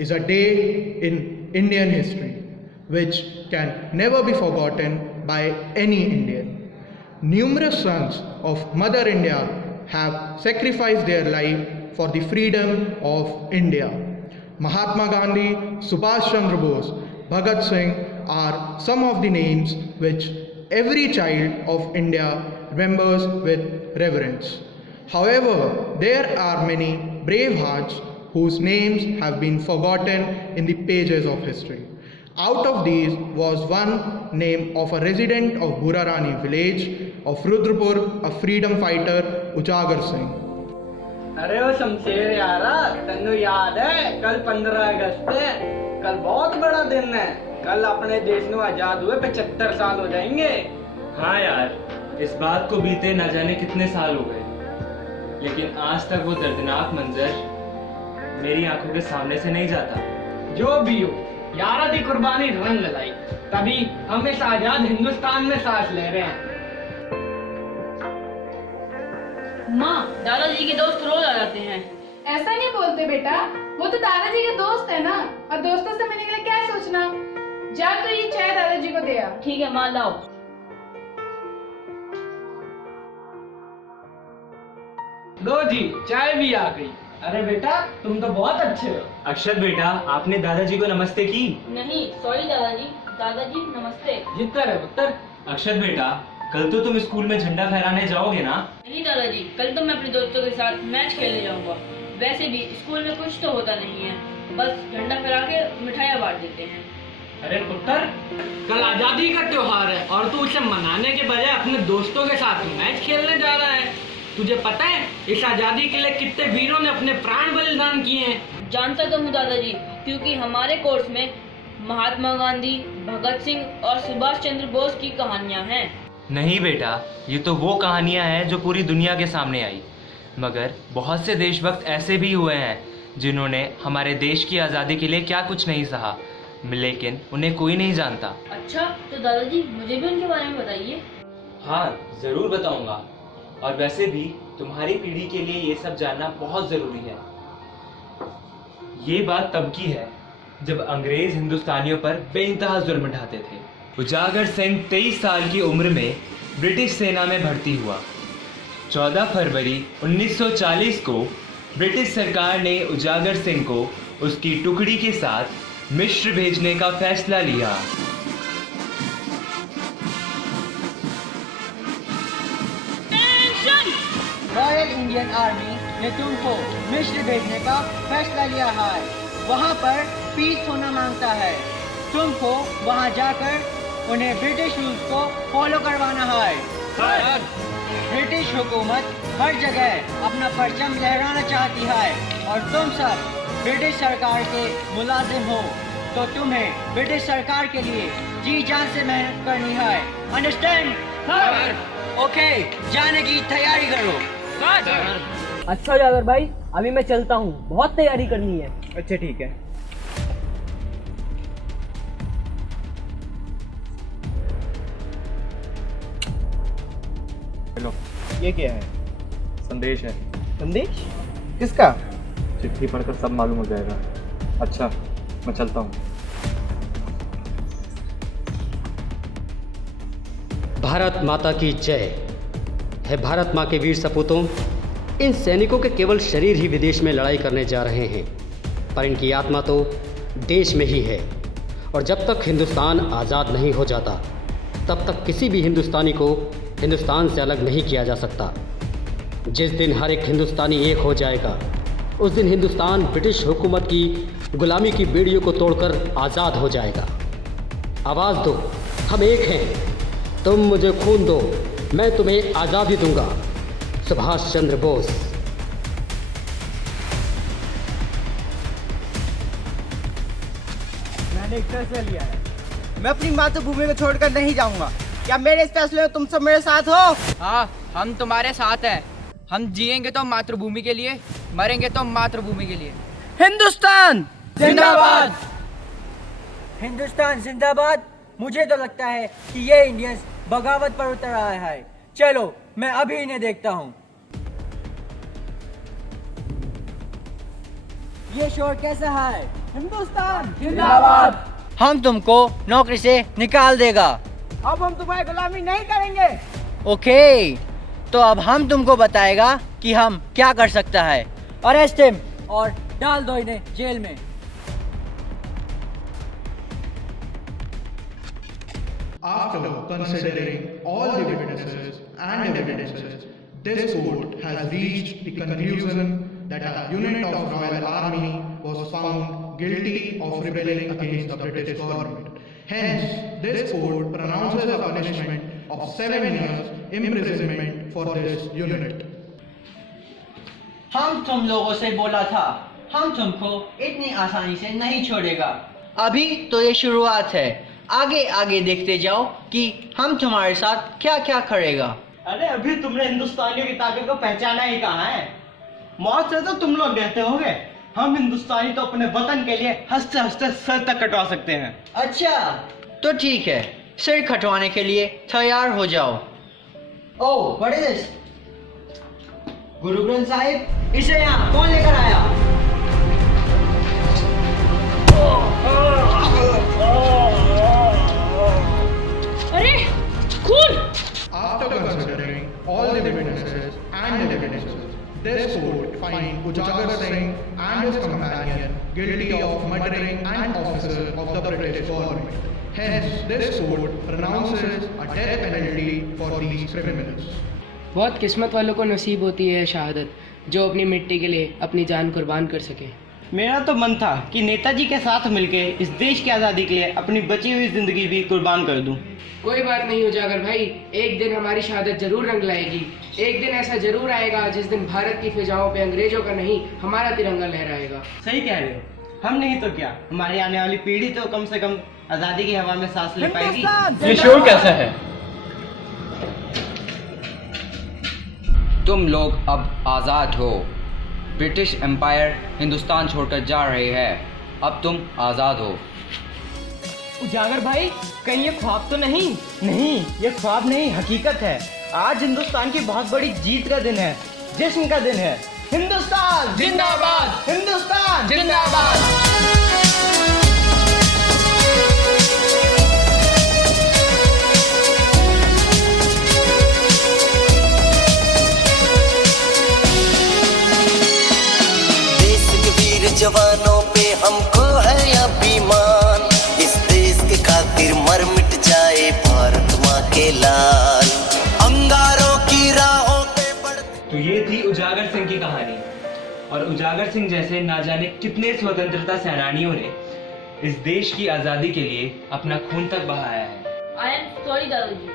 is a day in Indian history which can never be forgotten by any Indian. Numerous sons of Mother India have sacrificed their life for the freedom of India. Mahatma Gandhi, Subhash Chandra Bose, Bhagat Singh are some of the names which every child of India remembers with reverence. However, there are many brave hearts whose names have been forgotten in the pages of history. Out of these was one name of a resident of Burarani village of Rudrapur, a freedom fighter, Ujagar Singh. अरे ओ शमशेर यारा, तन्नू याद है कल 15 अगस्त है। कल बहुत बड़ा दिन है। कल अपने देश में आजाद हुए 75 साल हो जाएंगे। हाँ यार, इस बात को बीते न जाने कितने साल हो गए, लेकिन आज तक वो दर्दनाक मंजर मेरी आंखों के सामने से नहीं जाता। जो भी हो, यारा दी कुर्बानी रंग लाई, तभी हम इस आजाद हिंदुस्तान में सांस ले रहे हैं। माँ, दादाजी के दोस्त रोज आ जाते हैं। ऐसा नहीं बोलते बेटा, वो तो दादाजी के दोस्त है ना, और दोस्तों से मिलने के लिए क्या सोचना। जा तो ये चाय दादाजी को दे आ। ठीक है माँ, लाओ। लो जी, चाय भी आ गई। अरे बेटा, तुम तो बहुत अच्छे हो। अक्षत बेटा, आपने दादाजी को नमस्ते की? नहीं, सॉरी दादाजी। दादाजी नमस्ते। जितर है उत्तर। अक्षत बेटा, कल तो तुम स्कूल में झंडा फहराने जाओगे ना? नहीं दादाजी, कल तो मैं अपने दोस्तों के साथ मैच खेलने जाऊंगा। वैसे भी स्कूल में कुछ तो होता नहीं है, बस झंडा फहरा के मिठाइयाँ बांट देते हैं। अरे पुत्र, कल आजादी का त्योहार है और तू उसे मनाने के बजाय अपने दोस्तों के साथ मैच खेलने जा रहा है। तुझे पता है इस आजादी के लिए कितने वीरों ने अपने प्राण बलिदान किए हैं? जानता तो हूँ दादाजी, क्योंकि हमारे कोर्स में महात्मा गांधी, भगत सिंह और सुभाष चंद्र बोस की कहानियाँ हैं। नहीं बेटा, ये तो वो कहानियाँ हैं जो पूरी दुनिया के सामने आई, मगर बहुत से देशभक्त ऐसे भी हुए हैं जिन्होंने हमारे देश की आज़ादी के लिए क्या कुछ नहीं सहा, लेकिन उन्हें कोई नहीं जानता। अच्छा, तो दादाजी मुझे भी उनके बारे में बताइए। हाँ, जरूर बताऊंगा। और वैसे भी तुम्हारी पीढ़ी के लिए ये सब जानना बहुत जरूरी है। ये बात तब की है जब अंग्रेज हिंदुस्तानियों पर बेइंतहा जुल्म ढाते थे। उजागर सिंह 23 साल की उम्र में ब्रिटिश सेना में भर्ती हुआ। 14 फरवरी 1940 को ब्रिटिश सरकार ने उजागर सिंह को उसकी टुकड़ी के साथ मिस्र भेजने का फैसला लिया। रॉयल इंडियन आर्मी ने तुमको मिस्र भेजने का फैसला लिया है। वहाँ पर पीस होना मांगता है। तुमको वहाँ जाकर उन्हें ब्रिटिश रूल्स को फॉलो करवाना है। सर, ब्रिटिश हुकूमत हर जगह अपना परचम लहराना चाहती है और तुम सब ब्रिटिश सरकार के मुलाजिम हो, तो तुम्हें ब्रिटिश सरकार के लिए जी जान से मेहनत करनी है। अंडरस्टैंड? सर। ओके, जाने की तैयारी करो। अच्छा जागर भाई, अभी मैं चलता हूँ, बहुत तैयारी करनी है। अच्छा ठीक है। हेलो, ये क्या है? संदेश है। संदेश? किसका? चिट्ठी पढ़कर सब मालूम हो जाएगा। अच्छा, मैं चलता हूँ। भारत माता की जय है। भारत माँ के वीर सपूतों, इन सैनिकों के केवल शरीर ही विदेश में लड़ाई करने जा रहे हैं, पर इनकी आत्मा तो देश में ही है। और जब तक हिंदुस्तान आज़ाद नहीं हो जाता, तब तक किसी भी हिंदुस्तानी को हिंदुस्तान से अलग नहीं किया जा सकता। जिस दिन हर एक हिंदुस्तानी एक हो जाएगा, उस दिन हिंदुस्तान ब्रिटिश हुकूमत की गुलामी की बेड़ियों को तोड़कर आज़ाद हो जाएगा। आवाज़ दो, हम एक हैं। तुम मुझे खून दो, मैं तुम्हें आज़ादी दूंगा। सुभाष चंद्र बोस। मैंने एक फैसला लिया है। मैं अपनी मातृभूमि को छोड़कर नहीं जाऊंगा। क्या मेरे इस फैसले में तुम सब मेरे साथ हो? हाँ, हम तुम्हारे साथ हैं। हम जिएंगे तो मातृभूमि के लिए, मरेंगे तो मातृभूमि के लिए। हिंदुस्तान जिंदाबाद! हिंदुस्तान जिंदाबाद! मुझे तो लगता है कि ये इंडियंस बगावत पर उतर आया है। चलो, मैं अभी इन्हें देखता हूँ। ये शोर कैसा है? हिंदुस्तान जिंदाबाद। हम तुमको नौकरी से निकाल देगा। अब हम तुम्हारी गुलामी नहीं करेंगे। ओके, तो अब हम तुमको बताएगा कि हम क्या कर सकता है। अरेस्ट हिम और डाल दो इन्हें जेल में। After considering all the witnesses and evidences, this court has reached the conclusion that a unit of Royal Army was found guilty of rebelling against the British government. Hence, this court pronounces a punishment of 7 years imprisonment for this unit. हम तुम लोगों से बोला था, हम तुमको इतनी आसानी से नहीं छोड़ेगा। अभी तो ये शुरुआत है, आगे आगे देखते जाओ कि हम तुम्हारे साथ क्या क्या करेगा। अरे अभी तुमने हिंदुस्तानियों की ताकत को पहचाना ही कहाँ है? मौत से तो तुम लोग डरते होगे, हम हिंदुस्तानी तो अपने वतन के लिए हंसते हंसते सर तक कटवा सकते हैं। अच्छा, तो ठीक है, सिर कटवाने के लिए तैयार हो जाओ। ओह, what is this? Guru Granth Sahib, इसे यहाँ कौन लेकर आया? अरे खून! After considering all the witnesses and evidences, this court finds Ujagar Singh and his companion guilty of murdering an officer of the British government. Hence, this court pronounces a death penalty for these criminals. बहुत किस्मत वालों को नसीब होती है शहादत, जो अपनी मिट्टी के लिए अपनी जान कुर्बान कर सके। मेरा तो मन था कि नेताजी के साथ मिलके इस देश की आज़ादी के लिए अपनी बची हुई जिंदगी भी कुर्बान कर दूं। कोई बात नहीं उजागर भाई, एक दिन हमारी शहादत जरूर रंग लाएगी। एक दिन ऐसा जरूर आएगा जिस दिन भारत की फिजाओं पे अंग्रेजों का नहीं, हमारा तिरंगा लहराएगा। सही कह रहे हो, हम नहीं तो क्या, हमारी आने वाली पीढ़ी तो कम से कम आज़ादी की हवा में सांस ले पाएगी। ये शोर कैसा है? तुम लोग अब आज़ाद हो। ब्रिटिश एम्पायर हिंदुस्तान छोड़कर जा रही है। अब तुम आज़ाद हो। उजागर भाई, कहीं ये ख्वाब तो नहीं? नहीं, ये ख्वाब नहीं, हकीकत है। आज हिंदुस्तान की बहुत बड़ी जीत का दिन है, जश्न का दिन है। हिंदुस्तान जिंदाबाद! हिंदुस्तान जिंदाबाद! जवानों पे हमको है अभिमान, इस देश के खातिर मर मिट जाए भारत माँ के लाल, अंगारों की राहों पे बढ़ते। तो ये थी उजागर सिंह की कहानी। और उजागर सिंह जैसे ना जाने कितने स्वतंत्रता सेनानियों ने इस देश की आज़ादी के लिए अपना खून तक बहाया है। आई एम सॉरी दादाजी,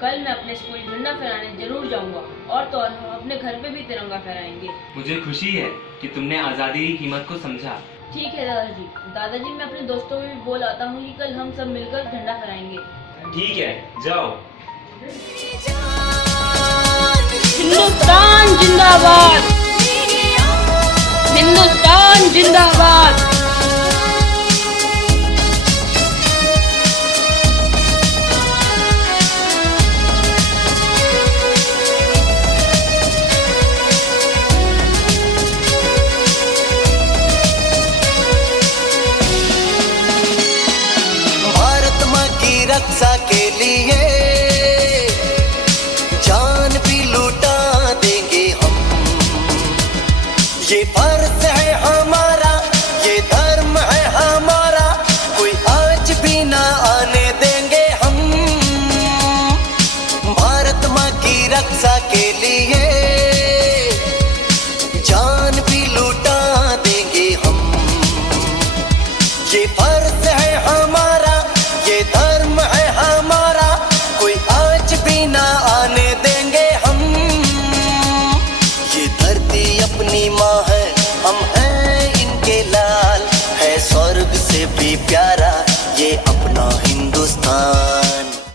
कल मैं अपने स्कूल झंडा फहराने जरूर जाऊंगा, और तो और हम अपने घर पे भी तिरंगा फहराएंगे। मुझे खुशी है कि तुमने आज़ादी की कीमत को समझा। ठीक है दादाजी। दादाजी, मैं अपने दोस्तों को भी बोल आता हूँ कि कल हम सब मिलकर झंडा फहराएंगे। ठीक है, जाओ। हिंदुस्तान जिंदाबाद! हिंदुस्तान जिंदाबाद! भारत माँ की रक्षा के